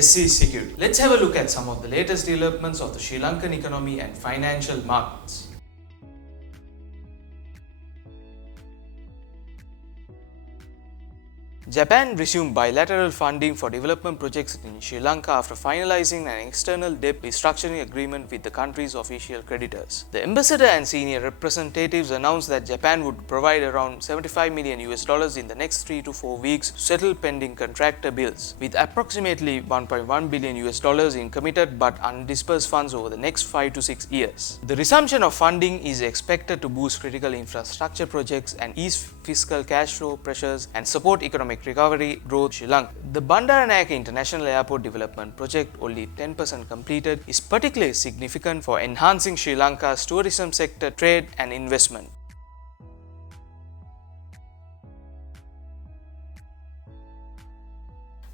SC Security. Let's have a look at some of the latest developments of the Sri Lankan economy and financial markets. Japan resumed bilateral funding for development projects in Sri Lanka after finalizing an external debt restructuring agreement with the country's official creditors. The ambassador and senior representatives announced that Japan would provide around $75 million in the next 3 to 4 weeks to settle pending contractor bills, with approximately $1.1 billion in committed but undisbursed funds over the next 5 to 6 years. The resumption of funding is expected to boost critical infrastructure projects and ease fiscal cash flow pressures and support economic recovery growth in Sri Lanka. The Bandaranaike International Airport Development Project, only 10% completed, is particularly significant for enhancing Sri Lanka's tourism sector, trade and investment.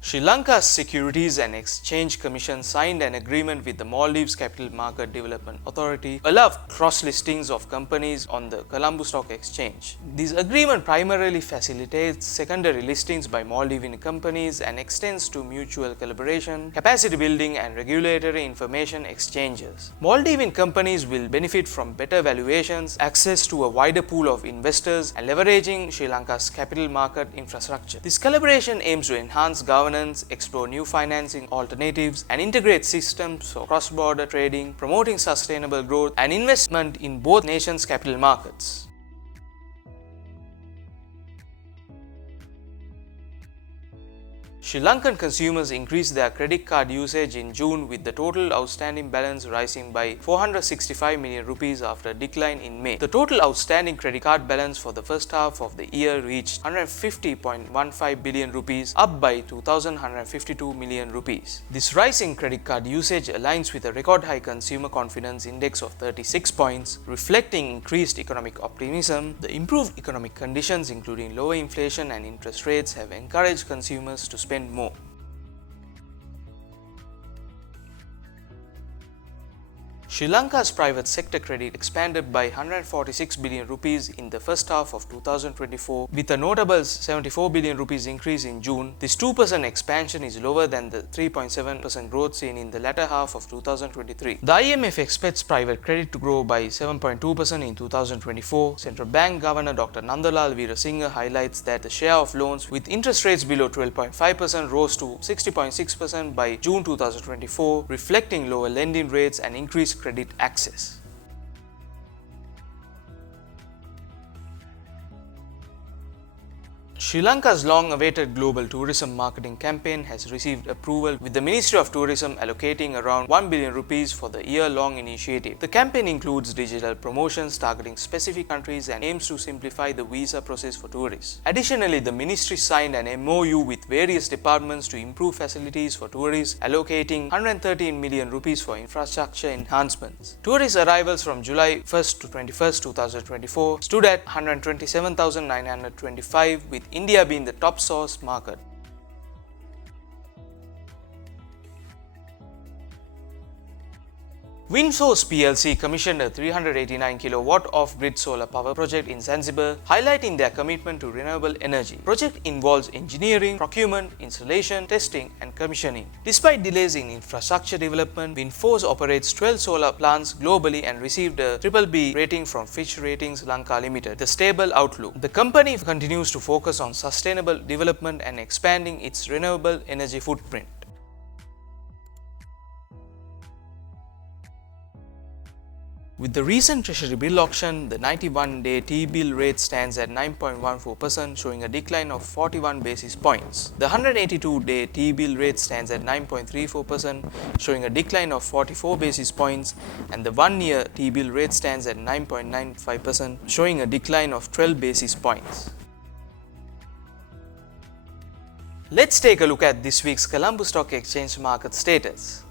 Sri Lanka's Securities and Exchange Commission signed an agreement with the Maldives Capital Market Development Authority to allow cross-listings of companies on the Colombo Stock Exchange. This agreement primarily facilitates secondary listings by Maldivian companies and extends to mutual collaboration, capacity building and regulatory information exchanges. Maldivian companies will benefit from better valuations, access to a wider pool of investors and leveraging Sri Lanka's capital market infrastructure. This collaboration aims to enhance governance, explore new financing alternatives, and integrate systems for cross-border trading, promoting sustainable growth and investment in both nations' capital markets. Sri Lankan consumers increased their credit card usage in June, with the total outstanding balance rising by 465 million rupees after a decline in May. The total outstanding credit card balance for the first half of the year reached 150.15 billion rupees, up by 2,152 million rupees. This rise in credit card usage aligns with a record high consumer confidence index of 36 points, reflecting increased economic optimism. The improved economic conditions, including lower inflation and interest rates, have encouraged consumers to spend more. Sri Lanka's private sector credit expanded by 146 billion rupees in the first half of 2024, with a notable 74 billion rupees increase in June. This 2% expansion is lower than the 3.7% growth seen in the latter half of 2023. The IMF expects private credit to grow by 7.2% in 2024. Central Bank Governor Dr. Nandalal Veerasinghe highlights that the share of loans with interest rates below 12.5% rose to 60.6% by June 2024, reflecting lower lending rates and increased credit access. Sri Lanka's long-awaited global tourism marketing campaign has received approval, with the Ministry of Tourism allocating around 1 billion rupees for the year-long initiative. The campaign includes digital promotions targeting specific countries and aims to simplify the visa process for tourists. Additionally, the ministry signed an MOU with various departments to improve facilities for tourists, allocating 113 million rupees for infrastructure enhancements. Tourist arrivals from July 1st to 21st, 2024 stood at 127,925, with India being the top source market. Windforce PLC commissioned a 389 kW off-grid solar power project in Zanzibar, highlighting their commitment to renewable energy. The project involves engineering, procurement, installation, testing and commissioning. Despite delays in infrastructure development, Windforce operates 12 solar plants globally and received a BBB rating from Fitch Ratings Lanka Limited, the stable outlook. The company continues to focus on sustainable development and expanding its renewable energy footprint. With the recent Treasury-bill auction, the 91-day T-bill rate stands at 9.14%, showing a decline of 41 basis points. The 182-day T-bill rate stands at 9.34%, showing a decline of 44 basis points, and the 1-year T-bill rate stands at 9.95%, showing a decline of 12 basis points. Let's take a look at this week's Colombo Stock Exchange market status.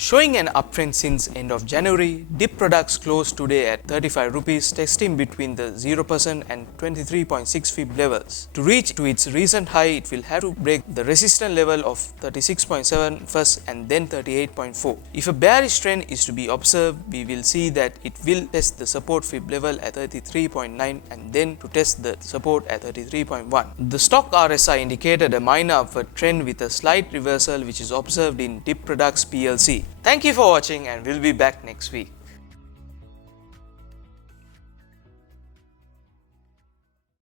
Showing an uptrend since end of January, dip products closed today at 35 rupees, testing between the 0% and 23.6 fib levels. To reach to its recent high, it will have to break the resistance level of 36.7 first and then 38.4. If a bearish trend is to be observed, we will see that it will test the support fib level at 33.9 and then to test the support at 33.1. The stock RSI indicated a minor upward trend with a slight reversal which is observed in Dip Products PLC. Thank you for watching and we'll be back next week.